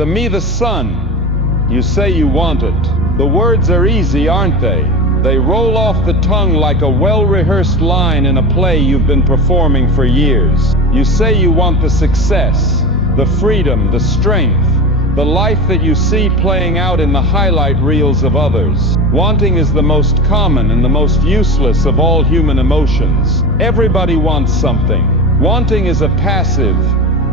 To me, the sun. You say you want it. The words are easy, aren't they? They roll off the tongue like a well-rehearsed line in a play you've been performing for years. You say you want the success, the freedom, the strength, the life that you see playing out in the highlight reels of others. Wanting is the most common and the most useless of all human emotions. Everybody wants something. Wanting is a passive,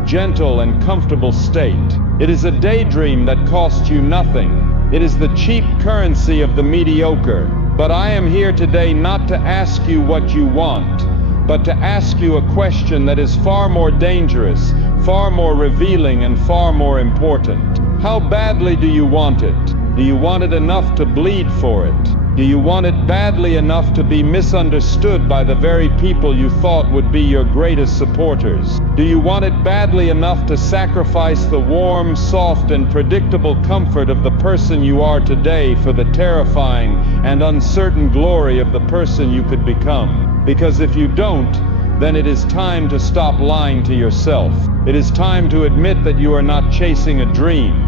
gentle and comfortable state. It is a daydream that costs you nothing. It is the cheap currency of the mediocre. But I am here today not to ask you what you want, but to ask you a question that is far more dangerous, far more revealing, and far more important. How badly do you want it? Do you want it enough to bleed for it? Do you want it badly enough to be misunderstood by the very people you thought would be your greatest supporters? Do you want it badly enough to sacrifice the warm, soft, and predictable comfort of the person you are today for the terrifying and uncertain glory of the person you could become? Because if you don't, then it is time to stop lying to yourself. It is time to admit that you are not chasing a dream.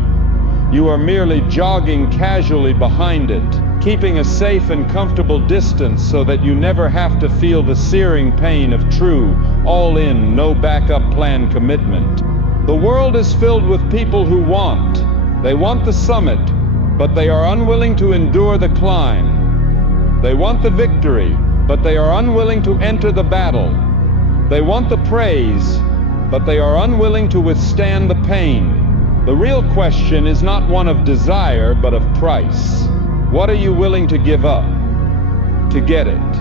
You are merely jogging casually behind it, keeping a safe and comfortable distance so that you never have to feel the searing pain of true, all-in, no backup plan commitment. The world is filled with people who want. They want the summit, but they are unwilling to endure the climb. They want the victory, but they are unwilling to enter the battle. They want the praise, but they are unwilling to withstand the pain. The real question is not one of desire, but of price. What are you willing to give up to get it?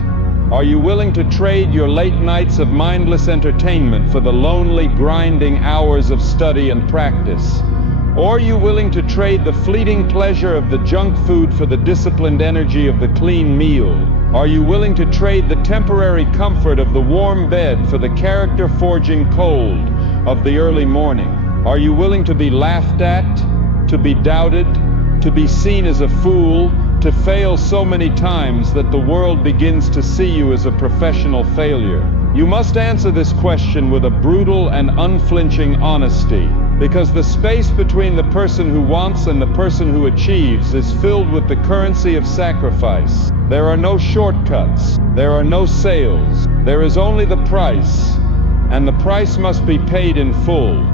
Are you willing to trade your late nights of mindless entertainment for the lonely, grinding hours of study and practice? Or are you willing to trade the fleeting pleasure of the junk food for the disciplined energy of the clean meal? Are you willing to trade the temporary comfort of the warm bed for the character-forging cold of the early morning? Are you willing to be laughed at, to be doubted, to be seen as a fool, to fail so many times that the world begins to see you as a professional failure? You must answer this question with a brutal and unflinching honesty, because the space between the person who wants and the person who achieves is filled with the currency of sacrifice. There are no shortcuts. There are no sales. There is only the price, and the price must be paid in full.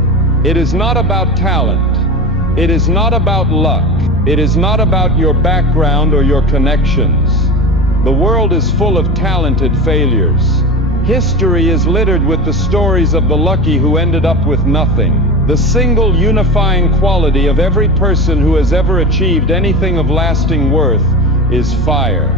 It is not about talent. It is not about luck. It is not about your background or your connections. The world is full of talented failures. History is littered with the stories of the lucky who ended up with nothing. The single unifying quality of every person who has ever achieved anything of lasting worth is fire.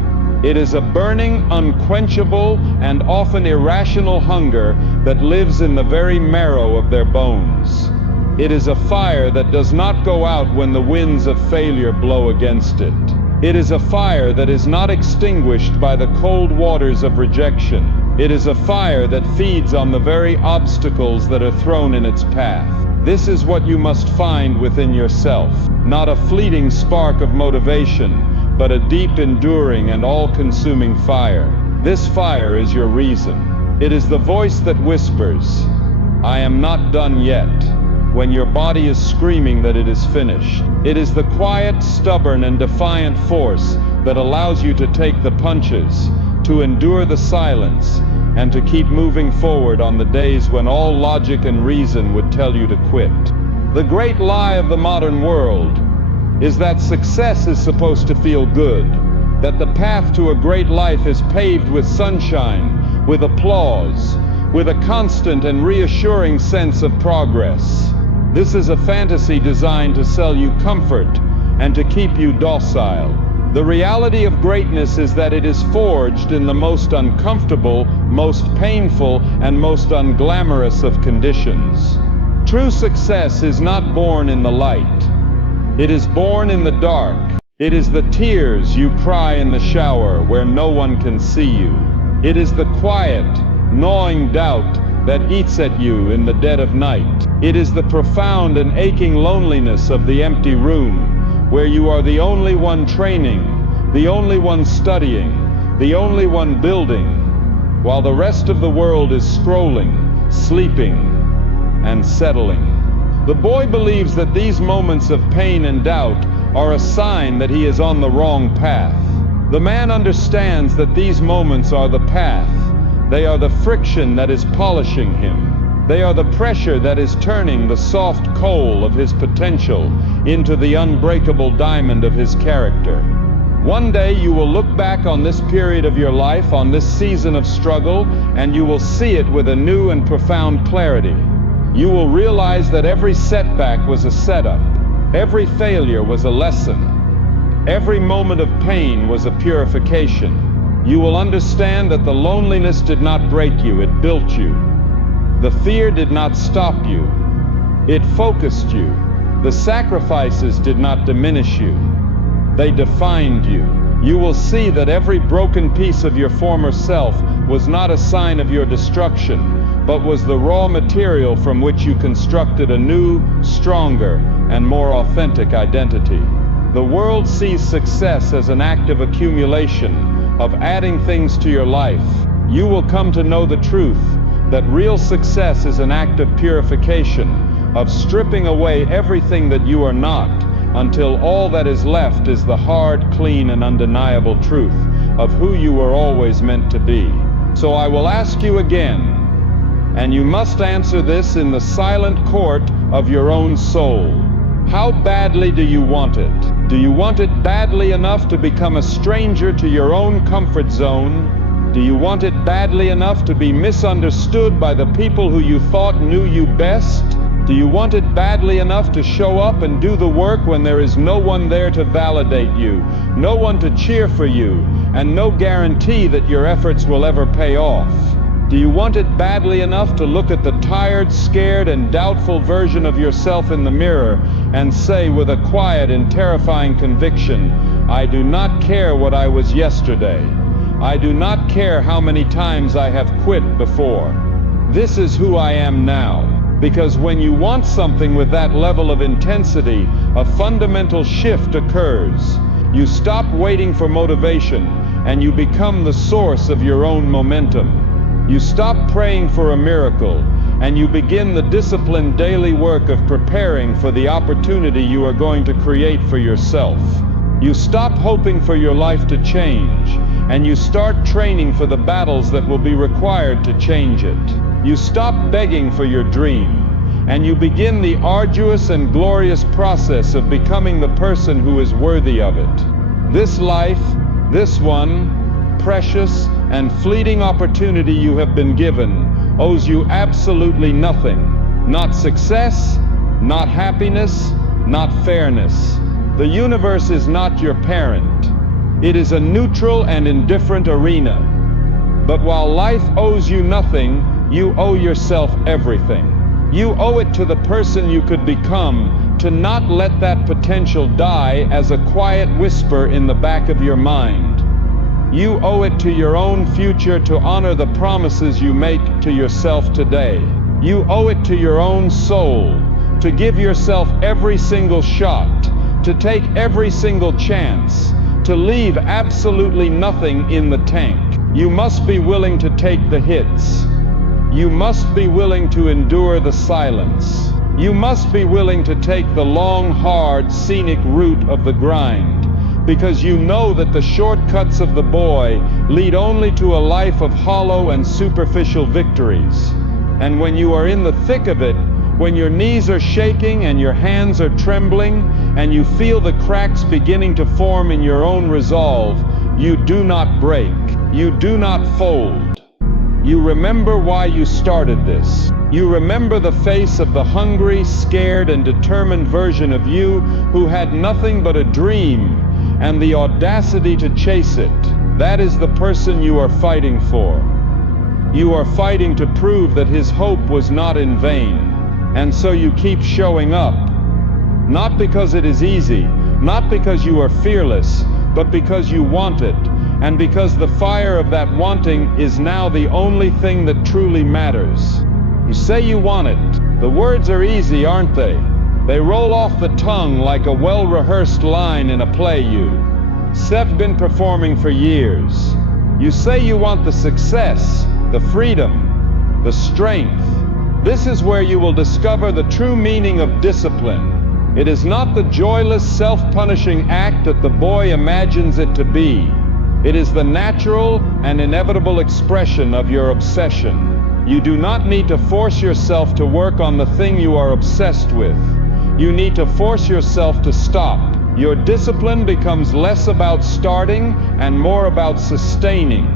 It is a burning, unquenchable, and often irrational hunger that lives in the very marrow of their bones. It is a fire that does not go out when the winds of failure blow against it. It is a fire that is not extinguished by the cold waters of rejection. It is a fire that feeds on the very obstacles that are thrown in its path. This is what you must find within yourself, not a fleeting spark of motivation, but a deep, enduring, and all-consuming fire. This fire is your reason. It is the voice that whispers, "I am not done yet," when your body is screaming that it is finished. It is the quiet, stubborn, and defiant force that allows you to take the punches, to endure the silence, and to keep moving forward on the days when all logic and reason would tell you to quit. The great lie of the modern world is that success is supposed to feel good, that the path to a great life is paved with sunshine, with applause, with a constant and reassuring sense of progress. This is a fantasy designed to sell you comfort and to keep you docile. The reality of greatness is that it is forged in the most uncomfortable, most painful, and most unglamorous of conditions. True success is not born in the light. It is born in the dark. It is the tears you cry in the shower where no one can see you. It is the quiet, gnawing doubt that eats at you in the dead of night. It is the profound and aching loneliness of the empty room, where you are the only one training, the only one studying, the only one building, while the rest of the world is scrolling, sleeping, and settling. The boy believes that these moments of pain and doubt are a sign that he is on the wrong path. The man understands that these moments are the path. They are the friction that is polishing him. They are the pressure that is turning the soft coal of his potential into the unbreakable diamond of his character. One day you will look back on this period of your life, on this season of struggle, and you will see it with a new and profound clarity. You will realize that every setback was a setup. Every failure was a lesson. Every moment of pain was a purification. You will understand that the loneliness did not break you, it built you. The fear did not stop you, it focused you. The sacrifices did not diminish you, they defined you. You will see that every broken piece of your former self was not a sign of your destruction, but was the raw material from which you constructed a new, stronger, and more authentic identity. The world sees success as an act of accumulation, of adding things to your life. You will come to know the truth that real success is an act of purification, of stripping away everything that you are not, until all that is left is the hard, clean, and undeniable truth of who you were always meant to be. So I will ask you again, and you must answer this in the silent court of your own soul. How badly do you want it? Do you want it badly enough to become a stranger to your own comfort zone? Do you want it badly enough to be misunderstood by the people who you thought knew you best? Do you want it badly enough to show up and do the work when there is no one there to validate you, no one to cheer for you, and no guarantee that your efforts will ever pay off? Do you want it badly enough to look at the tired, scared, and doubtful version of yourself in the mirror and say with a quiet and terrifying conviction, I do not care what I was yesterday. I do not care how many times I have quit before. This is who I am now. Because when you want something with that level of intensity, a fundamental shift occurs. You stop waiting for motivation, and you become the source of your own momentum. You stop praying for a miracle, and you begin the disciplined daily work of preparing for the opportunity you are going to create for yourself. You stop hoping for your life to change, and you start training for the battles that will be required to change it. You stop begging for your dream, and you begin the arduous and glorious process of becoming the person who is worthy of it. This life, this one, precious and fleeting opportunity you have been given, owes you absolutely nothing. Not success, not happiness, not fairness. The universe is not your parent. It is a neutral and indifferent arena. But while life owes you nothing, you owe yourself everything. You owe it to the person you could become to not let that potential die as a quiet whisper in the back of your mind. You owe it to your own future to honor the promises you make to yourself today. You owe it to your own soul to give yourself every single shot, to take every single chance, to leave absolutely nothing in the tank. You must be willing to take the hits. You must be willing to endure the silence. You must be willing to take the long, hard, scenic route of the grind, because you know that the shortcuts of the boy lead only to a life of hollow and superficial victories. And when you are in the thick of it, when your knees are shaking and your hands are trembling, and you feel the cracks beginning to form in your own resolve, you do not break. You do not fold. You remember why you started this. You remember the face of the hungry, scared, and determined version of you who had nothing but a dream and the audacity to chase it. That is the person you are fighting for. You are fighting to prove that his hope was not in vain. And so you keep showing up. Not because it is easy, not because you are fearless, but because you want it. And because the fire of that wanting is now the only thing that truly matters. You say you want it. The words are easy, aren't they? They roll off the tongue like a well-rehearsed line in a play you've been performing for years. You say you want the success, the freedom, the strength, This is where you will discover the true meaning of discipline. It is not the joyless, self-punishing act that the boy imagines it to be. It is the natural and inevitable expression of your obsession. You do not need to force yourself to work on the thing you are obsessed with. You need to force yourself to stop. Your discipline becomes less about starting and more about sustaining,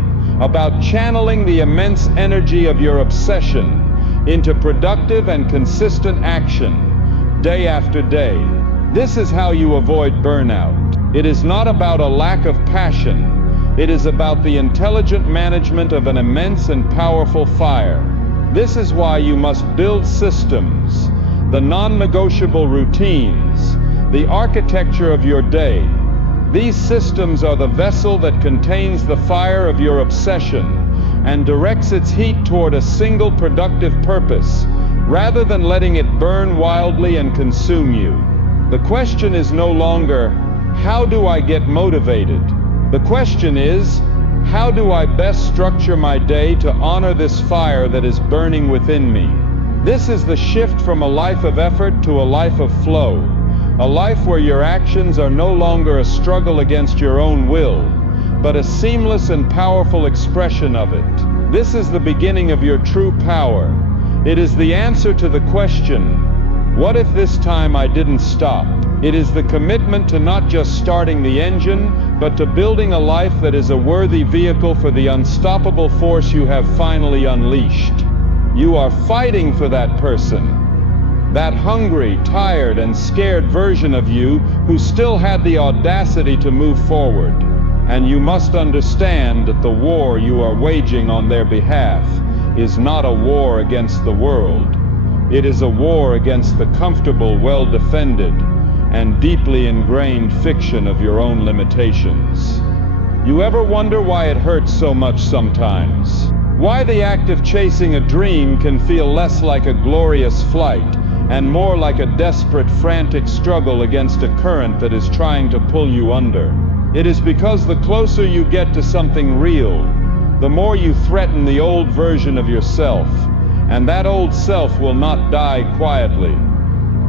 about channeling the immense energy of your obsession into productive and consistent action, day after day. This is how you avoid burnout. It is not about a lack of passion. It is about the intelligent management of an immense and powerful fire. This is why you must build systems, the non-negotiable routines, the architecture of your day. These systems are the vessel that contains the fire of your obsession and directs its heat toward a single productive purpose, rather than letting it burn wildly and consume you. The question is no longer, how do I get motivated? The question is, how do I best structure my day to honor this fire that is burning within me? This is the shift from a life of effort to a life of flow, a life where your actions are no longer a struggle against your own will, but a seamless and powerful expression of it. This is the beginning of your true power. It is the answer to the question, what if this time I didn't stop? It is the commitment to not just starting the engine, but to building a life that is a worthy vehicle for the unstoppable force you have finally unleashed. You are fighting for that person, that hungry, tired, and scared version of you who still had the audacity to move forward. And you must understand that the war you are waging on their behalf is not a war against the world. It is a war against the comfortable, well-defended, and deeply ingrained fiction of your own limitations. You ever wonder why it hurts so much sometimes? Why the act of chasing a dream can feel less like a glorious flight and more like a desperate, frantic struggle against a current that is trying to pull you under? It is because the closer you get to something real, the more you threaten the old version of yourself, and that old self will not die quietly.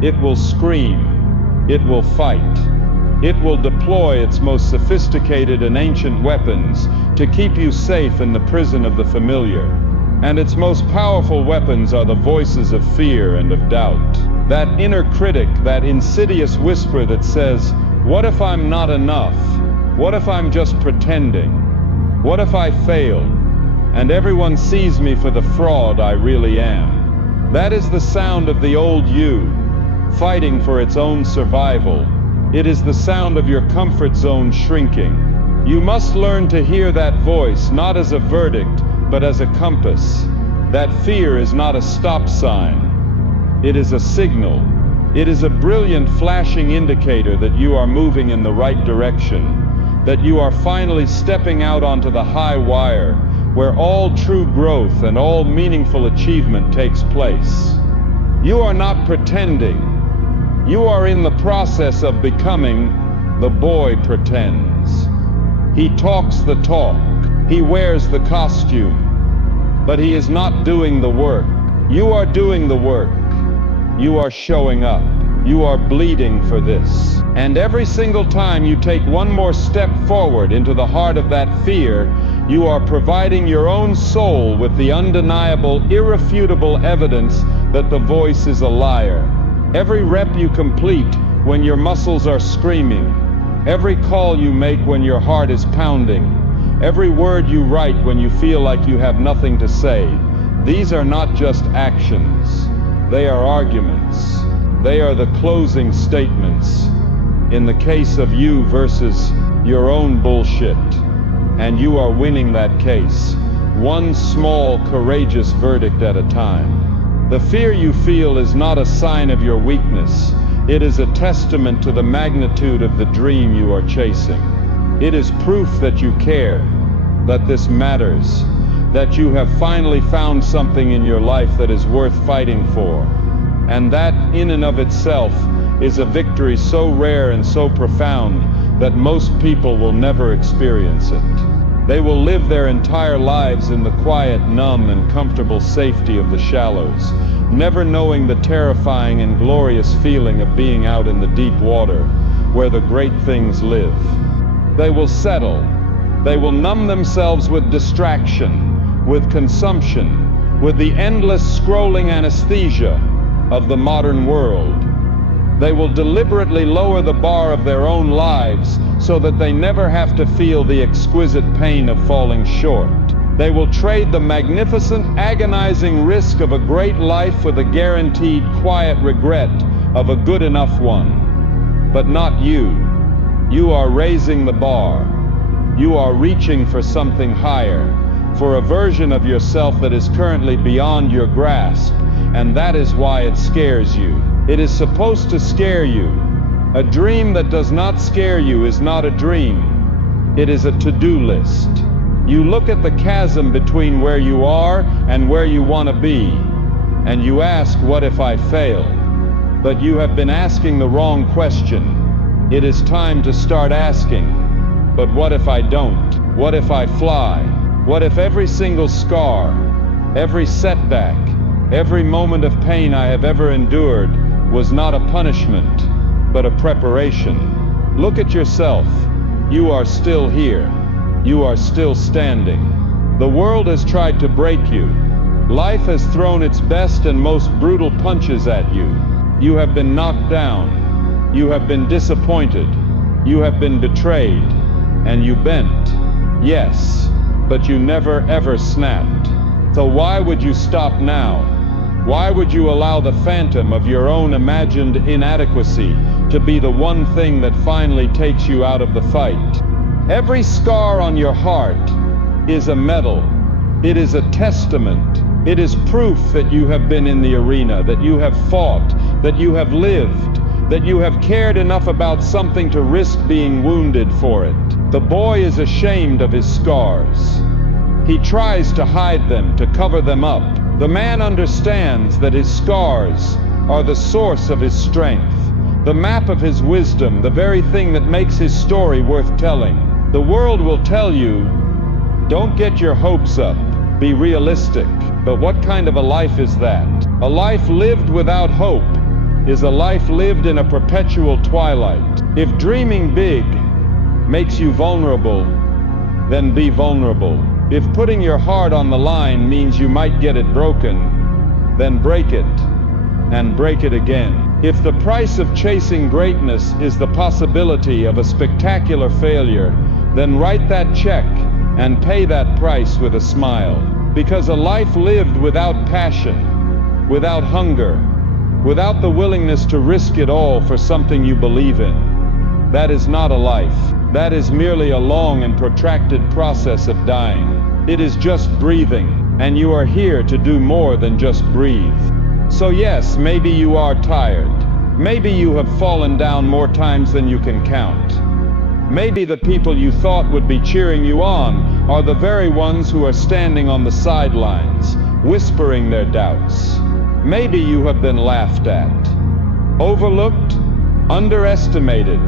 It will scream. It will fight. It will deploy its most sophisticated and ancient weapons to keep you safe in the prison of the familiar. And its most powerful weapons are the voices of fear and of doubt. That inner critic, that insidious whisper that says, what if I'm not enough? What if I'm just pretending? What if I fail, and everyone sees me for the fraud I really am? That is the sound of the old you, fighting for its own survival. It is the sound of your comfort zone shrinking. You must learn to hear that voice not as a verdict, but as a compass. That fear is not a stop sign. It is a signal. It is a brilliant flashing indicator that you are moving in the right direction, that you are finally stepping out onto the high wire, where all true growth and all meaningful achievement takes place. You are not pretending. You are in the process of becoming the boy pretends. He talks the talk. He wears the costume. But he is not doing the work. You are doing the work. You are showing up. You are bleeding for this. And every single time you take one more step forward into the heart of that fear, you are providing your own soul with the undeniable, irrefutable evidence that the voice is a liar. Every rep you complete when your muscles are screaming, every call you make when your heart is pounding, every word you write when you feel like you have nothing to say, these are not just actions. They are arguments. They are the closing statements. In the case of you versus your own bullshit. And you are winning that case, one small, courageous verdict at a time. The fear you feel is not a sign of your weakness. It is a testament to the magnitude of the dream you are chasing. It is proof that you care, that this matters, that you have finally found something in your life that is worth fighting for. And that, in and of itself, is a victory so rare and so profound that most people will never experience it. They will live their entire lives in the quiet, numb, and comfortable safety of the shallows, never knowing the terrifying and glorious feeling of being out in the deep water, where the great things live. They will settle. They will numb themselves with distraction, with consumption, with the endless scrolling anesthesia of the modern world. They will deliberately lower the bar of their own lives so that they never have to feel the exquisite pain of falling short. They will trade the magnificent, agonizing risk of a great life with the guaranteed quiet regret of a good enough one. But not you. You are raising the bar. You are reaching for something higher, for a version of yourself that is currently beyond your grasp, and that is why it scares you. It is supposed to scare you. A dream that does not scare you is not a dream. It is a to-do list. You look at the chasm between where you are and where you want to be, and you ask, what if I fail? But you have been asking the wrong question. It is time to start asking, but what if I don't? What if I fly? What if every single scar, every setback, every moment of pain I have ever endured was not a punishment, but a preparation? Look at yourself. You are still here. You are still standing. The world has tried to break you. Life has thrown its best and most brutal punches at you. You have been knocked down. You have been disappointed. You have been betrayed. And you bent. Yes, but you never ever snapped. So why would you stop now? Why would you allow the phantom of your own imagined inadequacy to be the one thing that finally takes you out of the fight? Every scar on your heart is a medal. It is a testament. It is proof that you have been in the arena, that you have fought, that you have lived, that you have cared enough about something to risk being wounded for it. The boy is ashamed of his scars. He tries to hide them, to cover them up. The man understands that his scars are the source of his strength, the map of his wisdom, the very thing that makes his story worth telling. The world will tell you, don't get your hopes up, be realistic. But what kind of a life is that? A life lived without hope is a life lived in a perpetual twilight. If dreaming big makes you vulnerable, then be vulnerable. If putting your heart on the line means you might get it broken, then break it, and break it again. If the price of chasing greatness is the possibility of a spectacular failure, then write that check and pay that price with a smile. Because a life lived without passion, without hunger, without the willingness to risk it all for something you believe in, that is not a life. That is merely a long and protracted process of dying. It is just breathing, and you are here to do more than just breathe. So yes, maybe you are tired. Maybe you have fallen down more times than you can count. Maybe the people you thought would be cheering you on are the very ones who are standing on the sidelines, whispering their doubts. Maybe you have been laughed at, overlooked, underestimated.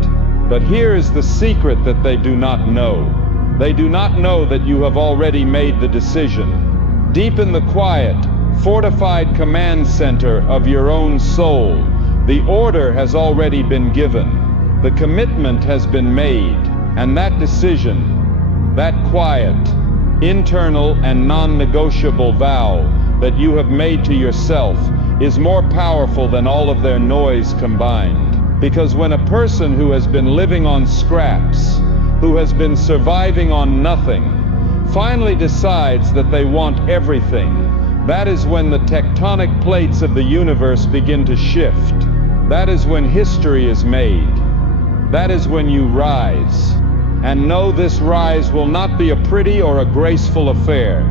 But here is the secret that they do not know. They do not know that you have already made the decision. Deep in the quiet, fortified command center of your own soul, the order has already been given. The commitment has been made, and that decision, that quiet, internal and non-negotiable vow that you have made to yourself is more powerful than all of their noise combined. Because when a person who has been living on scraps, who has been surviving on nothing, finally decides that they want everything, that is when the tectonic plates of the universe begin to shift. That is when history is made. That is when you rise. And know this rise will not be a pretty or a graceful affair.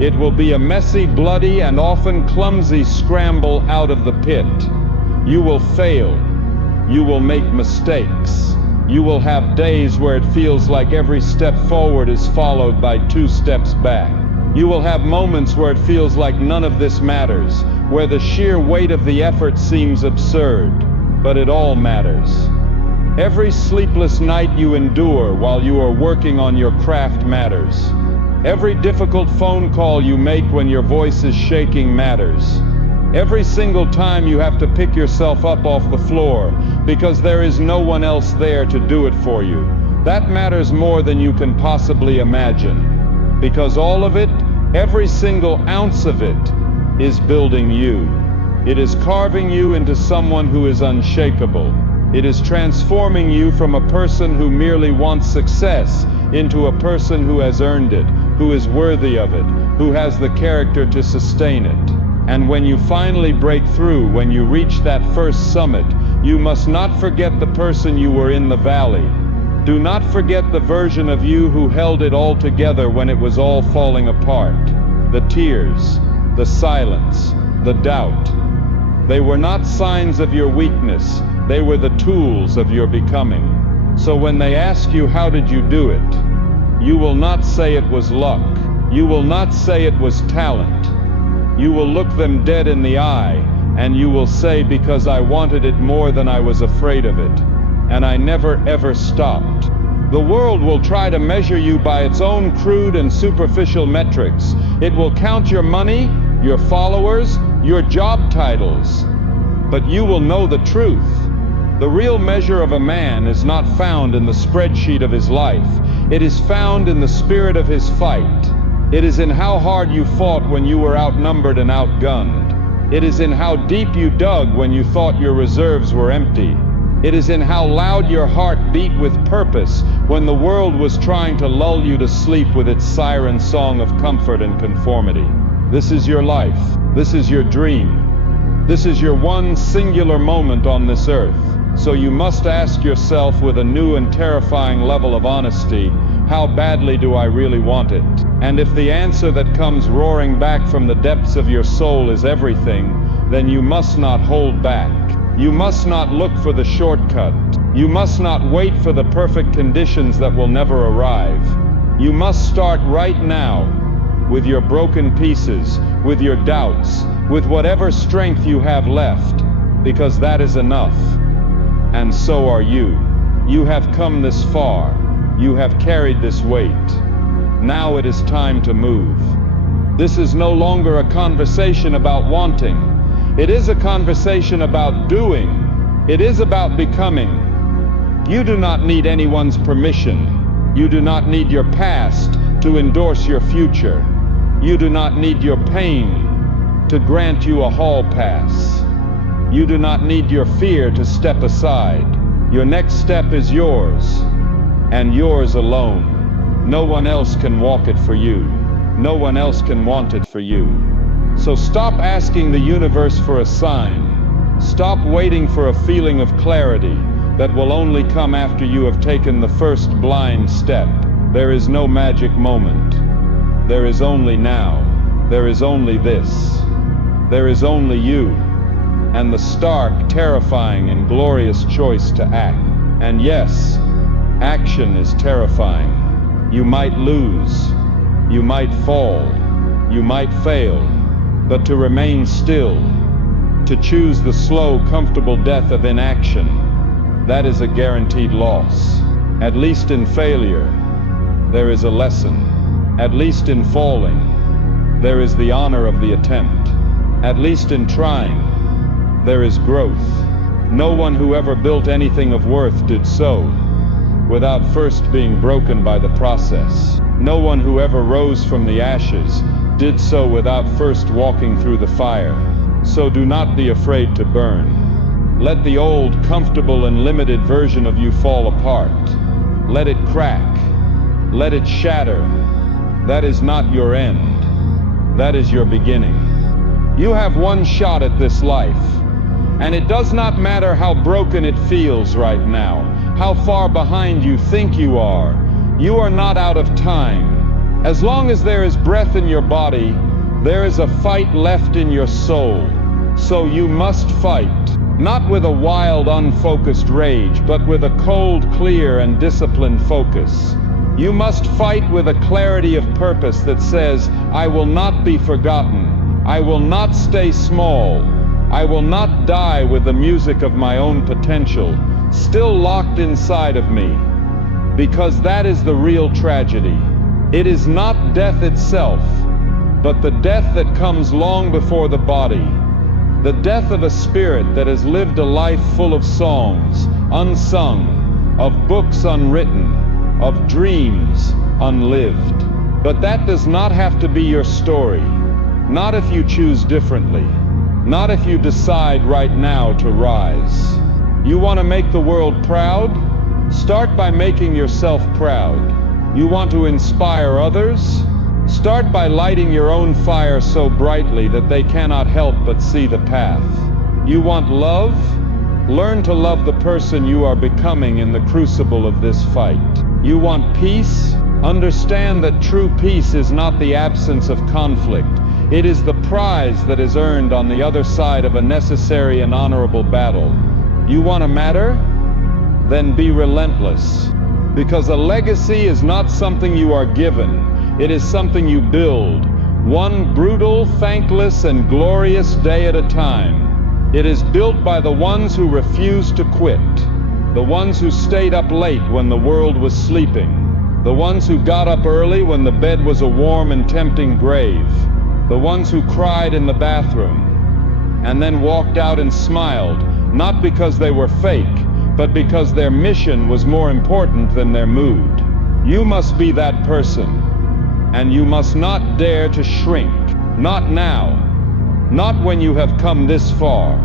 It will be a messy, bloody, and often clumsy scramble out of the pit. You will fail. You will make mistakes. You will have days where it feels like every step forward is followed by 2 steps back. You will have moments where it feels like none of this matters, where the sheer weight of the effort seems absurd, but it all matters. Every sleepless night you endure while you are working on your craft matters. Every difficult phone call you make when your voice is shaking matters. Every single time you have to pick yourself up off the floor because there is no one else there to do it for you, that matters more than you can possibly imagine. Because all of it, every single ounce of it, is building you. It is carving you into someone who is unshakable. It is transforming you from a person who merely wants success into a person who has earned it, who is worthy of it, who has the character to sustain it. And when you finally break through, when you reach that first summit, you must not forget the person you were in the valley. Do not forget the version of you who held it all together when it was all falling apart. The tears, the silence, the doubt. They were not signs of your weakness. They were the tools of your becoming. So when they ask you how did you do it, you will not say it was luck. You will not say it was talent. You will look them dead in the eye, and you will say, because I wanted it more than I was afraid of it, and I never ever stopped. The world will try to measure you by its own crude and superficial metrics. It will count your money, your followers, your job titles. But you will know the truth. The real measure of a man is not found in the spreadsheet of his life. It is found in the spirit of his fight. It is in how hard you fought when you were outnumbered and outgunned. It is in how deep you dug when you thought your reserves were empty. It is in how loud your heart beat with purpose when the world was trying to lull you to sleep with its siren song of comfort and conformity. This is your life. This is your dream. This is your one singular moment on this earth. So you must ask yourself with a new and terrifying level of honesty, how badly do I really want it? And if the answer that comes roaring back from the depths of your soul is everything, then you must not hold back. You must not look for the shortcut. You must not wait for the perfect conditions that will never arrive. You must start right now with your broken pieces, with your doubts, with whatever strength you have left, because that is enough. And so are you. You have come this far. You have carried this weight. Now it is time to move. This is no longer a conversation about wanting. It is a conversation about doing. It is about becoming. You do not need anyone's permission. You do not need your past to endorse your future. You do not need your pain to grant you a hall pass. You do not need your fear to step aside. Your next step is yours, and yours alone. No one else can walk it for you. No one else can want it for you. So stop asking the universe for a sign. Stop waiting for a feeling of clarity that will only come after you have taken the first blind step. There is no magic moment. There is only now. There is only this. There is only you. And the stark, terrifying, and glorious choice to act. And yes, action is terrifying. You might lose. You might fall. You might fail. But to remain still, to choose the slow, comfortable death of inaction, that is a guaranteed loss. At least in failure, there is a lesson. At least in falling, there is the honor of the attempt. At least in trying, there is growth. No one who ever built anything of worth did so without first being broken by the process. No one who ever rose from the ashes did so without first walking through the fire. So do not be afraid to burn. Let the old, comfortable, and limited version of you fall apart. Let it crack. Let it shatter. That is not your end. That is your beginning. You have one shot at this life. And it does not matter how broken it feels right now, how far behind you think you are. You are not out of time. As long as there is breath in your body, there is a fight left in your soul. So you must fight, not with a wild, unfocused rage, but with a cold, clear, and disciplined focus. You must fight with a clarity of purpose that says, I will not be forgotten. I will not stay small. I will not die with the music of my own potential still locked inside of me, because that is the real tragedy. It is not death itself, but the death that comes long before the body, the death of a spirit that has lived a life full of songs unsung, of books unwritten, of dreams unlived. But that does not have to be your story, not if you choose differently, not if you decide right now to rise. You want to make the world proud? Start by making yourself proud. You want to inspire others? Start by lighting your own fire so brightly that they cannot help but see the path. You want love? Learn to love the person you are becoming in the crucible of this fight. You want peace? Understand that true peace is not the absence of conflict. It is the prize that is earned on the other side of a necessary and honorable battle. You want to matter? Then be relentless. Because a legacy is not something you are given. It is something you build, one brutal, thankless, and glorious day at a time. It is built by the ones who refused to quit, the ones who stayed up late when the world was sleeping, the ones who got up early when the bed was a warm and tempting grave, the ones who cried in the bathroom and then walked out and smiled, not because they were fake, but because their mission was more important than their mood. You must be that person. And you must not dare to shrink. Not now. Not when you have come this far.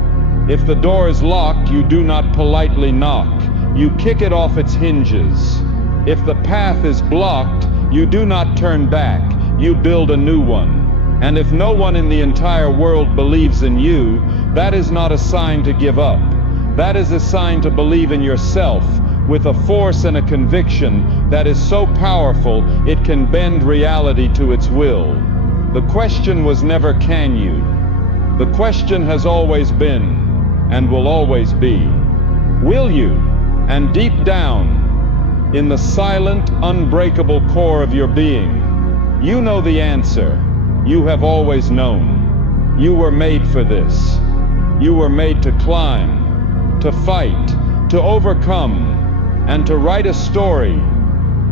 If the door is locked, you do not politely knock. You kick it off its hinges. If the path is blocked, you do not turn back. You build a new one. And if no one in the entire world believes in you, that is not a sign to give up. That is a sign to believe in yourself, with a force and a conviction that is so powerful it can bend reality to its will. The question was never can you. The question has always been, and will always be, will you? And deep down, in the silent, unbreakable core of your being, you know the answer. You have always known. You were made for this. You were made to climb, to fight, to overcome, and to write a story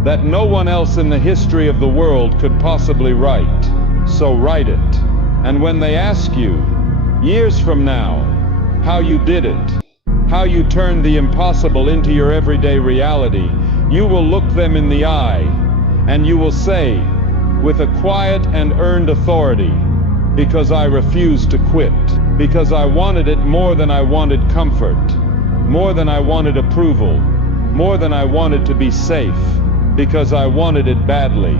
that no one else in the history of the world could possibly write. So write it. And when they ask you, years from now, how you did it, how you turned the impossible into your everyday reality, you will look them in the eye, and you will say, with a quiet and earned authority, because I refused to quit, because I wanted it more than I wanted comfort, more than I wanted approval, more than I wanted to be safe, because I wanted it badly,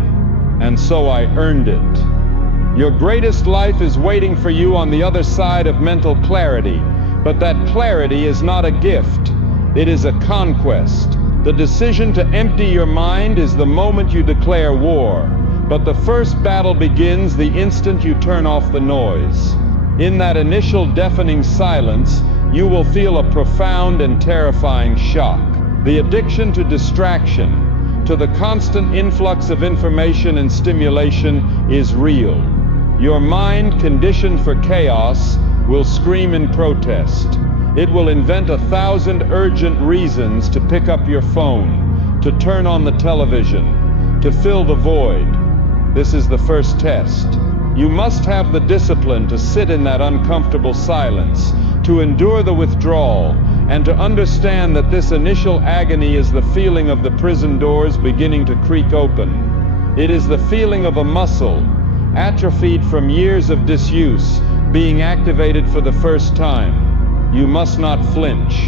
and so I earned it. Your greatest life is waiting for you on the other side of mental clarity, but that clarity is not a gift, it is a conquest. The decision to empty your mind is the moment you declare war, but the first battle begins the instant you turn off the noise. In that initial deafening silence, you will feel a profound and terrifying shock. The addiction to distraction, to the constant influx of information and stimulation is real. Your mind, conditioned for chaos, will scream in protest. It will invent 1,000 urgent reasons to pick up your phone, to turn on the television, to fill the void. This is the first test. You must have the discipline to sit in that uncomfortable silence, to endure the withdrawal, and to understand that this initial agony is the feeling of the prison doors beginning to creak open. It is the feeling of a muscle, atrophied from years of disuse, being activated for the first time. You must not flinch.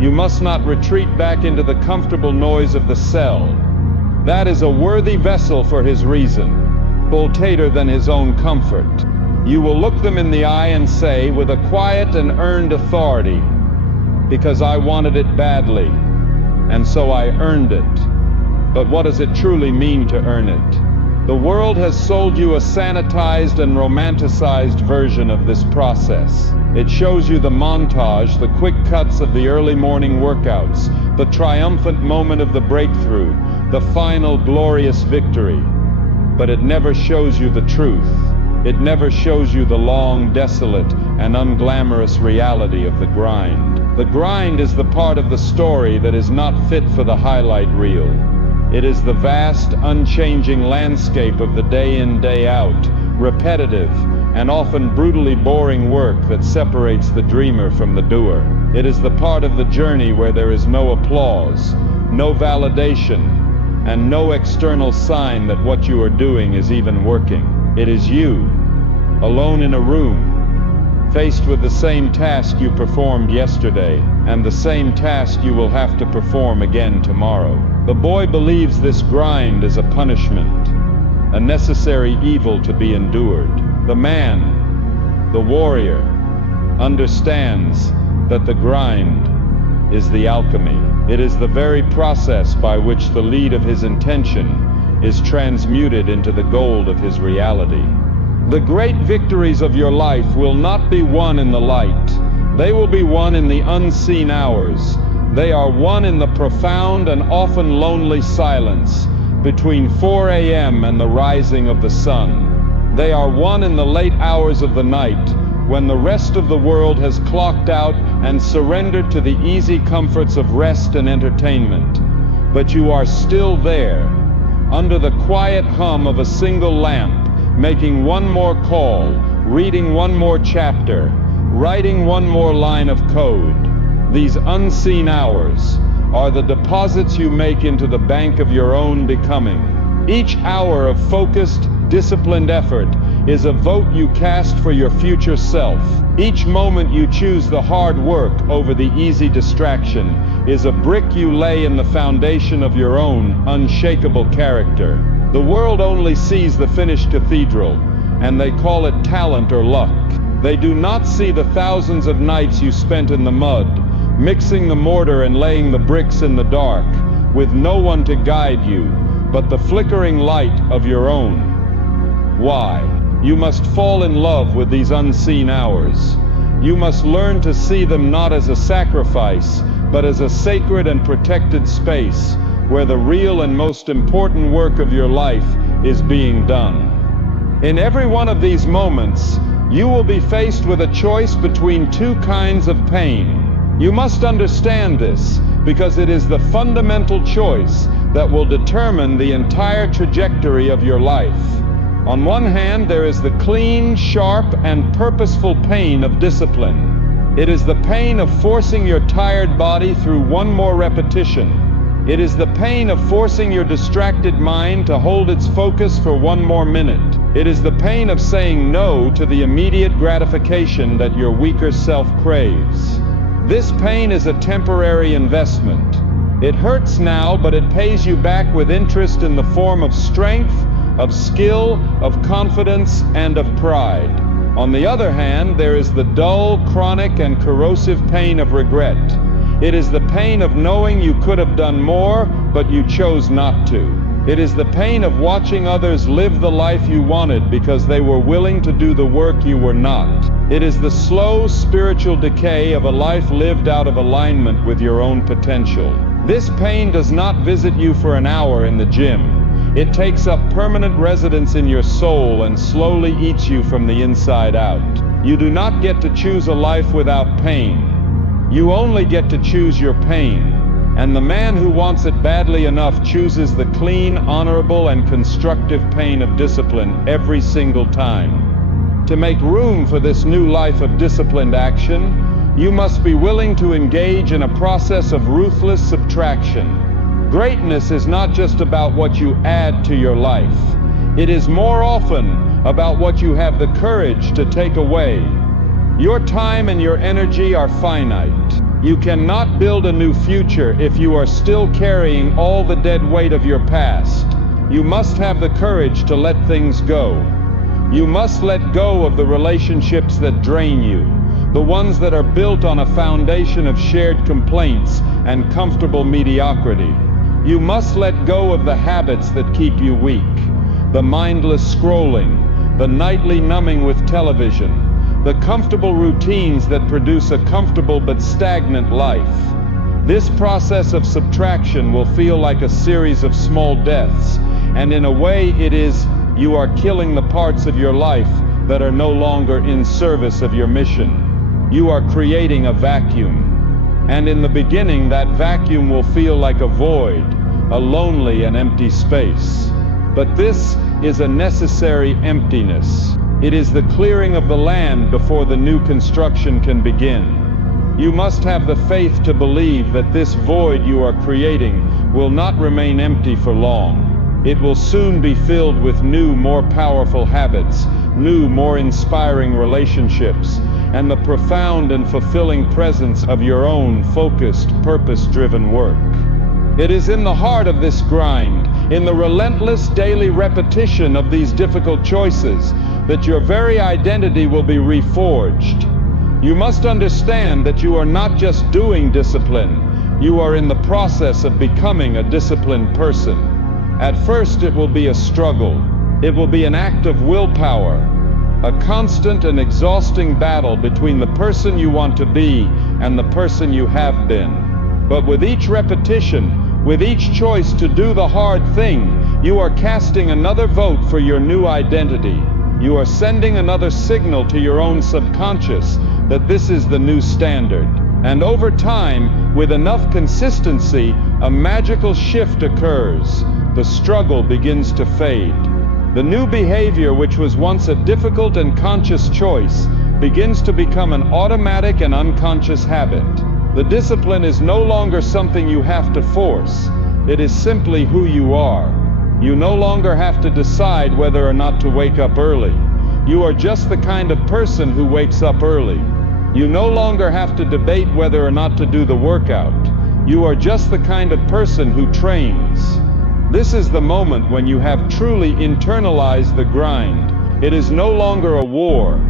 You must not retreat back into the comfortable noise of the cell. That is a worthy vessel for his reason, boltater than his own comfort. You will look them in the eye and say, with a quiet and earned authority, because I wanted it badly, and so I earned it. But what does it truly mean to earn it? The world has sold you a sanitized and romanticized version of this process. It shows you the montage, the quick cuts of the early morning workouts, the triumphant moment of the breakthrough, the final glorious victory. But it never shows you the truth. It never shows you the long, desolate, and unglamorous reality of the grind. The grind is the part of the story that is not fit for the highlight reel. It is the vast, unchanging landscape of the day in, day out, repetitive, and often brutally boring work that separates the dreamer from the doer. It is the part of the journey where there is no applause, no validation, and no external sign that what you are doing is even working. It is you, alone in a room, faced with the same task you performed yesterday, and the same task you will have to perform again tomorrow. The boy believes this grind is a punishment, a necessary evil to be endured. The man, the warrior, understands that the grind is the alchemy. It is the very process by which the lead of his intention is transmuted into the gold of his reality. The great victories of your life will not be won in the light. They will be won in the unseen hours. They are won in the profound and often lonely silence between 4 a.m. and the rising of the sun. They are won in the late hours of the night, when the rest of the world has clocked out and surrendered to the easy comforts of rest and entertainment. But you are still there, under the quiet hum of a single lamp, making one more call, reading one more chapter, writing one more line of code. These unseen hours are the deposits you make into the bank of your own becoming. Each hour of focused, disciplined effort is a vote you cast for your future self. Each moment you choose the hard work over the easy distraction is a brick you lay in the foundation of your own unshakable character. The world only sees the finished cathedral, and they call it talent or luck. They do not see the thousands of nights you spent in the mud, mixing the mortar and laying the bricks in the dark, with no one to guide you but the flickering light of your own. Why? You must fall in love with these unseen hours. You must learn to see them not as a sacrifice, but as a sacred and protected space where the real and most important work of your life is being done. In every one of these moments, you will be faced with a choice between two kinds of pain. You must understand this, because it is the fundamental choice that will determine the entire trajectory of your life. On one hand, there is the clean, sharp, and purposeful pain of discipline. It is the pain of forcing your tired body through one more repetition. It is the pain of forcing your distracted mind to hold its focus for one more minute. It is the pain of saying no to the immediate gratification that your weaker self craves. This pain is a temporary investment. It hurts now, but it pays you back with interest in the form of strength, of skill, of confidence, and of pride. On the other hand, there is the dull, chronic, and corrosive pain of regret. It is the pain of knowing you could have done more, but you chose not to. It is the pain of watching others live the life you wanted because they were willing to do the work you were not. It is the slow spiritual decay of a life lived out of alignment with your own potential. This pain does not visit you for an hour in the gym. It takes up permanent residence in your soul and slowly eats you from the inside out. You do not get to choose a life without pain. You only get to choose your pain. And the man who wants it badly enough chooses the clean, honorable, and constructive pain of discipline every single time. To make room for this new life of disciplined action, you must be willing to engage in a process of ruthless subtraction. Greatness is not just about what you add to your life. It is more often about what you have the courage to take away. Your time and your energy are finite. You cannot build a new future if you are still carrying all the dead weight of your past. You must have the courage to let things go. You must let go of the relationships that drain you, the ones that are built on a foundation of shared complaints and comfortable mediocrity. You must let go of the habits that keep you weak, the mindless scrolling, the nightly numbing with television, the comfortable routines that produce a comfortable but stagnant life. This process of subtraction will feel like a series of small deaths, and in a way it is, you are killing the parts of your life that are no longer in service of your mission. You are creating a vacuum. And in the beginning, that vacuum will feel like a void, a lonely and empty space. But this is a necessary emptiness. It is the clearing of the land before the new construction can begin. You must have the faith to believe that this void you are creating will not remain empty for long. It will soon be filled with new, more powerful habits, new, more inspiring relationships, and the profound and fulfilling presence of your own focused, purpose-driven work. It is in the heart of this grind, in the relentless daily repetition of these difficult choices, that your very identity will be reforged. You must understand that you are not just doing discipline, you are in the process of becoming a disciplined person. At first it will be a struggle. It will be an act of willpower, a constant and exhausting battle between the person you want to be and the person you have been. But with each repetition, with each choice to do the hard thing, you are casting another vote for your new identity. You are sending another signal to your own subconscious that this is the new standard. And over time, with enough consistency, a magical shift occurs. The struggle begins to fade. The new behavior, which was once a difficult and conscious choice, begins to become an automatic and unconscious habit. The discipline is no longer something you have to force. It is simply who you are. You no longer have to decide whether or not to wake up early. You are just the kind of person who wakes up early. You no longer have to debate whether or not to do the workout. You are just the kind of person who trains. This is the moment when you have truly internalized the grind. It is no longer a war.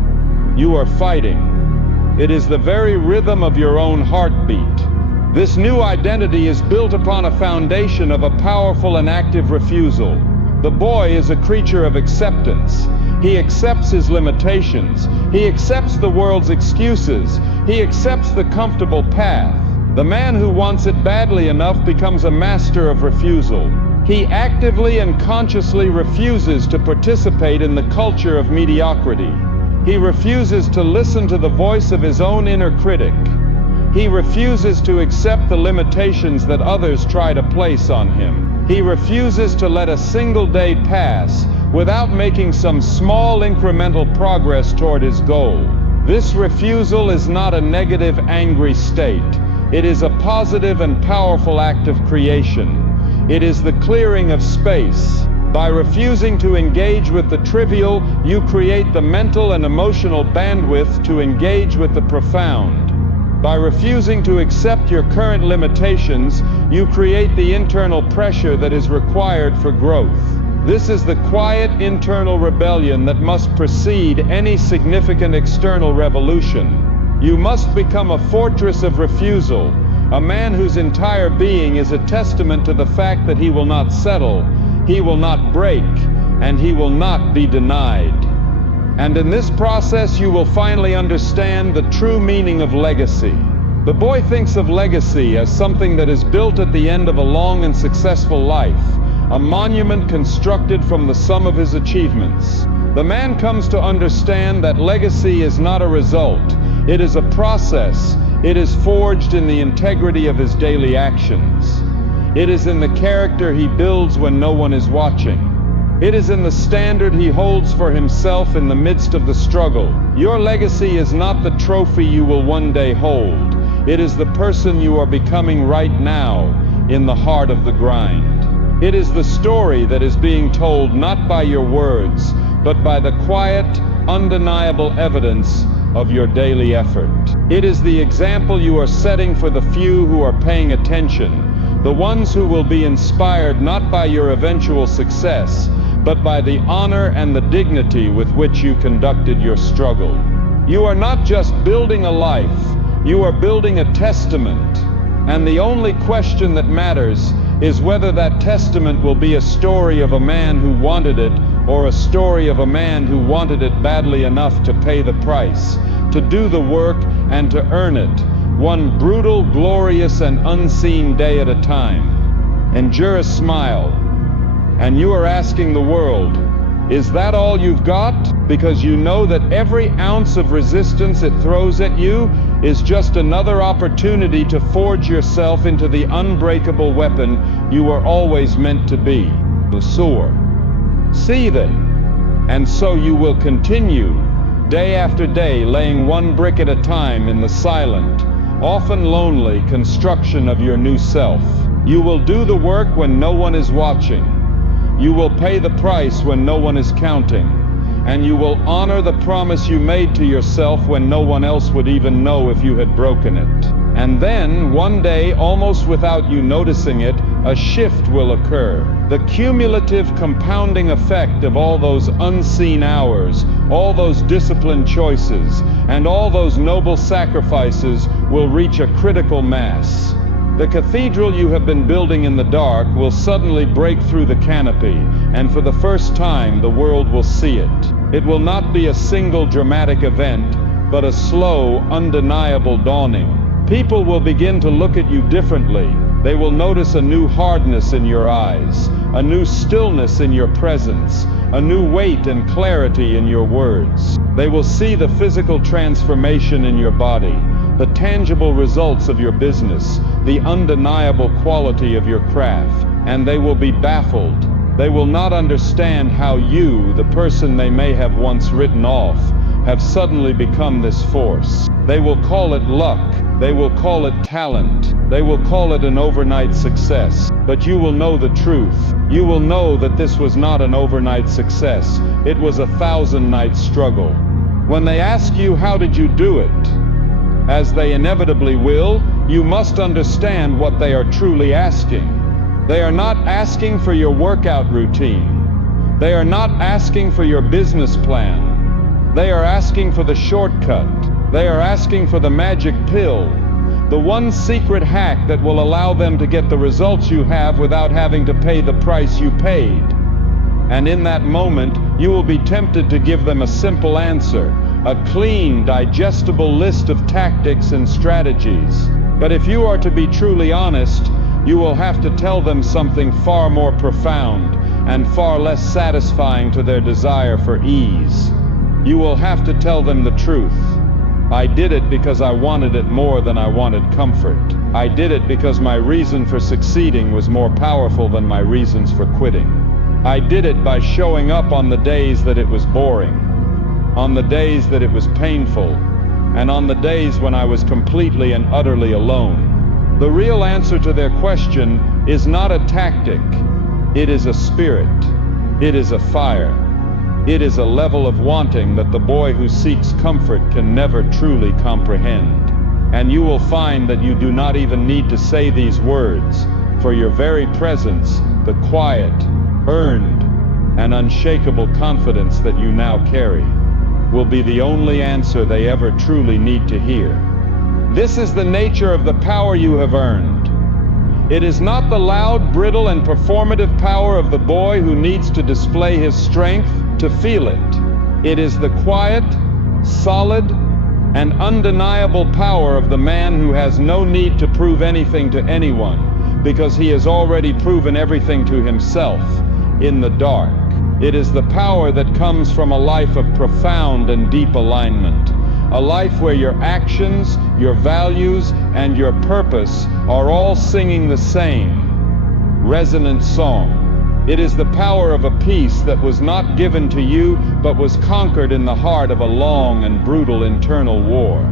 You are fighting. It is the very rhythm of your own heartbeat. This new identity is built upon a foundation of a powerful and active refusal. The boy is a creature of acceptance. He accepts his limitations. He accepts the world's excuses. He accepts the comfortable path. The man who wants it badly enough becomes a master of refusal. He actively and consciously refuses to participate in the culture of mediocrity. He refuses to listen to the voice of his own inner critic. He refuses to accept the limitations that others try to place on him. He refuses to let a single day pass without making some small incremental progress toward his goal. This refusal is not a negative, angry state. It is a positive and powerful act of creation. It is the clearing of space. By refusing to engage with the trivial, you create the mental and emotional bandwidth to engage with the profound. By refusing to accept your current limitations, you create the internal pressure that is required for growth. This is the quiet internal rebellion that must precede any significant external revolution. You must become a fortress of refusal, a man whose entire being is a testament to the fact that he will not settle, he will not break, and he will not be denied. And in this process, you will finally understand the true meaning of legacy. The boy thinks of legacy as something that is built at the end of a long and successful life, a monument constructed from the sum of his achievements. The man comes to understand that legacy is not a result, it is a process. It is forged in the integrity of his daily actions. It is in the character he builds when no one is watching. It is in the standard he holds for himself in the midst of the struggle. Your legacy is not the trophy you will one day hold. It is the person you are becoming right now, in the heart of the grind. It is the story that is being told not by your words, but by the quiet, undeniable evidence of your daily effort. It is the example you are setting for the few who are paying attention, the ones who will be inspired not by your eventual success, but by the honor and the dignity with which you conducted your struggle. You are not just building a life, you are building a testament. And the only question that matters is whether that testament will be a story of a man who wanted it, or a story of a man who wanted it badly enough to pay the price, to do the work, and to earn it, one brutal, glorious, and unseen day at a time. Endure a smile. And you are asking the world, Is that all you've got? Because you know that every ounce of resistance it throws at you is just another opportunity to forge yourself into the unbreakable weapon you were always meant to be. The sore. Seething. And so you will continue, day after day, laying one brick at a time in the silent, often lonely construction of your new self. You will do the work when no one is watching. You will pay the price when no one is counting. And you will honor the promise you made to yourself when no one else would even know if you had broken it. And then, one day, almost without you noticing it, a shift will occur. The cumulative compounding effect of all those unseen hours, all those disciplined choices, and all those noble sacrifices will reach a critical mass. The cathedral you have been building in the dark will suddenly break through the canopy, and for the first time the world will see it. It will not be a single dramatic event, but a slow, undeniable dawning. People will begin to look at you differently. They will notice a new hardness in your eyes, a new stillness in your presence, a new weight and clarity in your words. They will see the physical transformation in your body, the tangible results of your business, the undeniable quality of your craft, and they will be baffled. They will not understand how you, the person they may have once written off, have suddenly become this force. They will call it luck. They will call it talent. They will call it an overnight success. But you will know the truth. You will know that this was not an overnight success. It was a 1,000-night struggle. When they ask you, how did you do it? As they inevitably will, you must understand what they are truly asking. They are not asking for your workout routine. They are not asking for your business plan. They are asking for the shortcut. They are asking for the magic pill, the one secret hack that will allow them to get the results you have without having to pay the price you paid. And in that moment, you will be tempted to give them a simple answer, a clean, digestible list of tactics and strategies. But if you are to be truly honest, you will have to tell them something far more profound and far less satisfying to their desire for ease. You will have to tell them the truth. I did it because I wanted it more than I wanted comfort. I did it because my reason for succeeding was more powerful than my reasons for quitting. I did it by showing up on the days that it was boring, on the days that it was painful, and on the days when I was completely and utterly alone. The real answer to their question is not a tactic. It is a spirit. It is a fire. It is a level of wanting that the boy who seeks comfort can never truly comprehend. And you will find that you do not even need to say these words, for your very presence, the quiet, earned, and unshakable confidence that you now carry, will be the only answer they ever truly need to hear. This is the nature of the power you have earned. It is not the loud, brittle, and performative power of the boy who needs to display his strength to feel it. It is the quiet, solid, and undeniable power of the man who has no need to prove anything to anyone, because he has already proven everything to himself in the dark. It is the power that comes from a life of profound and deep alignment, a life where your actions, your values, and your purpose are all singing the same resonant song. It is the power of a peace that was not given to you, but was conquered in the heart of a long and brutal internal war.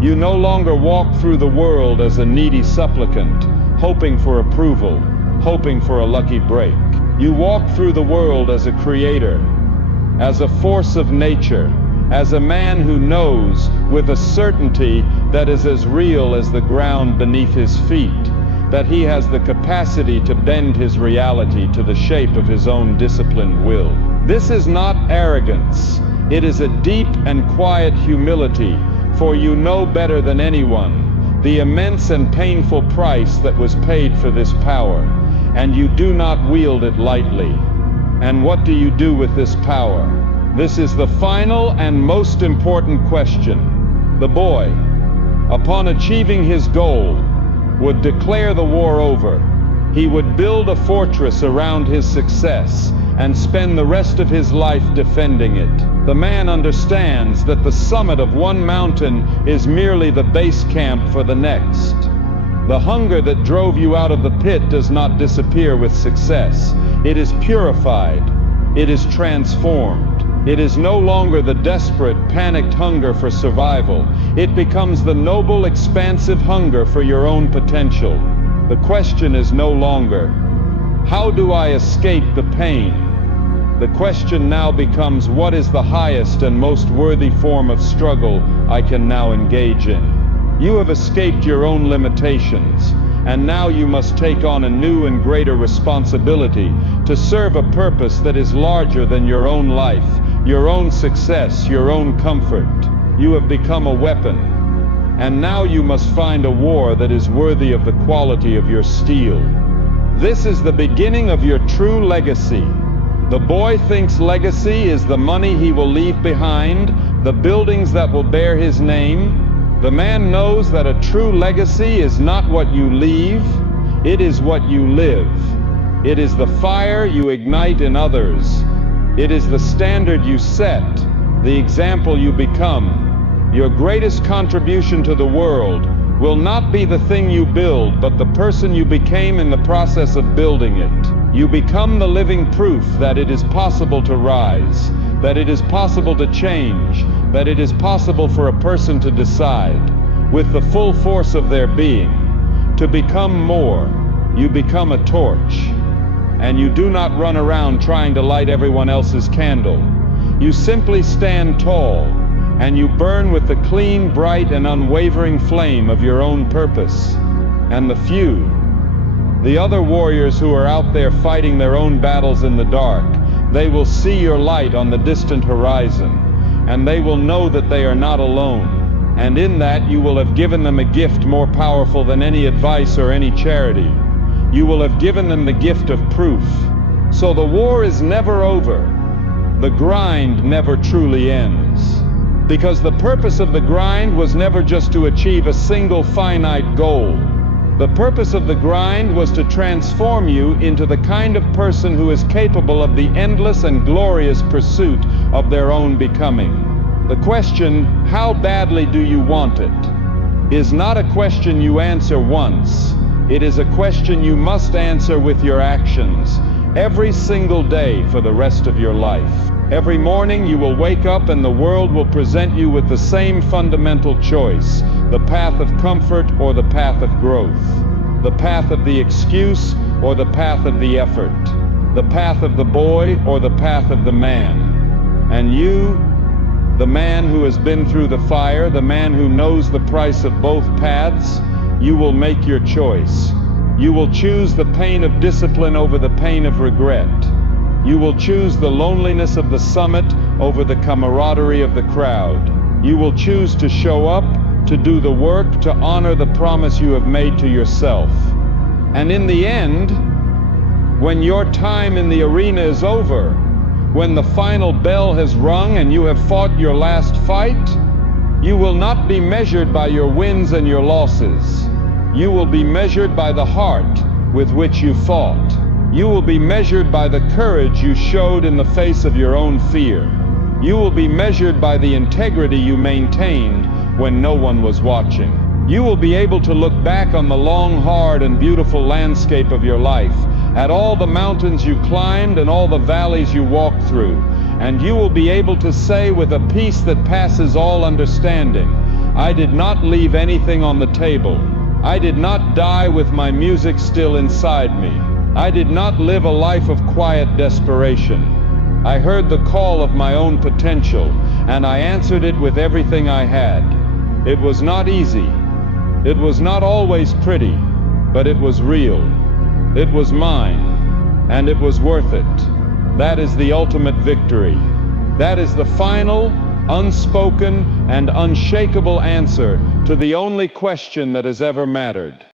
You no longer walk through the world as a needy supplicant, hoping for approval, hoping for a lucky break. You walk through the world as a creator, as a force of nature, as a man who knows, with a certainty that is as real as the ground beneath his feet, that he has the capacity to bend his reality to the shape of his own disciplined will. This is not arrogance. It is a deep and quiet humility, for you know better than anyone the immense and painful price that was paid for this power, and you do not wield it lightly. And what do you do with this power? This is the final and most important question. The boy, upon achieving his goal, would declare the war over. He would build a fortress around his success and spend the rest of his life defending it. The man understands that the summit of one mountain is merely the base camp for the next. The hunger that drove you out of the pit does not disappear with success. It is purified. It is transformed. It is no longer the desperate, panicked hunger for survival. It becomes the noble, expansive hunger for your own potential. The question is no longer, how do I escape the pain? The question now becomes, what is the highest and most worthy form of struggle I can now engage in? You have escaped your own limitations, and now you must take on a new and greater responsibility to serve a purpose that is larger than your own life, your own success, your own comfort. You have become a weapon, and now you must find a war that is worthy of the quality of your steel. This is the beginning of your true legacy. The boy thinks legacy is the money he will leave behind, the buildings that will bear his name. The man knows that a true legacy is not what you leave, it is what you live. It is the fire you ignite in others. It is the standard you set, the example you become. Your greatest contribution to the world will not be the thing you build, but the person you became in the process of building it. You become the living proof that it is possible to rise, that it is possible to change, that it is possible for a person to decide, with the full force of their being, to become more. You become a torch, and you do not run around trying to light everyone else's candle. You simply stand tall, and you burn with the clean, bright, and unwavering flame of your own purpose. And the few, the other warriors who are out there fighting their own battles in the dark, they will see your light on the distant horizon, and they will know that they are not alone. And in that you will have given them a gift more powerful than any advice or any charity. You will have given them the gift of proof. So the war is never over. The grind never truly ends. Because the purpose of the grind was never just to achieve a single finite goal. The purpose of the grind was to transform you into the kind of person who is capable of the endless and glorious pursuit of their own becoming. The question, how badly do you want it, is not a question you answer once. It is a question you must answer with your actions, every single day for the rest of your life. Every morning you will wake up and the world will present you with the same fundamental choice, the path of comfort or the path of growth, the path of the excuse or the path of the effort, the path of the boy or the path of the man. And you, the man who has been through the fire, the man who knows the price of both paths, you will make your choice. You will choose the pain of discipline over the pain of regret. You will choose the loneliness of the summit over the camaraderie of the crowd. You will choose to show up, to do the work, to honor the promise you have made to yourself. And in the end, when your time in the arena is over, when the final bell has rung and you have fought your last fight, you will not be measured by your wins and your losses. You will be measured by the heart with which you fought. You will be measured by the courage you showed in the face of your own fear. You will be measured by the integrity you maintained when no one was watching. You will be able to look back on the long, hard, and beautiful landscape of your life, at all the mountains you climbed and all the valleys you walked through, and you will be able to say with a peace that passes all understanding, I did not leave anything on the table. I did not die with my music still inside me. I did not live a life of quiet desperation. I heard the call of my own potential, and I answered it with everything I had. It was not easy. It was not always pretty, but it was real. It was mine, and it was worth it. That is the ultimate victory. That is the final, unspoken, and unshakable answer to the only question that has ever mattered.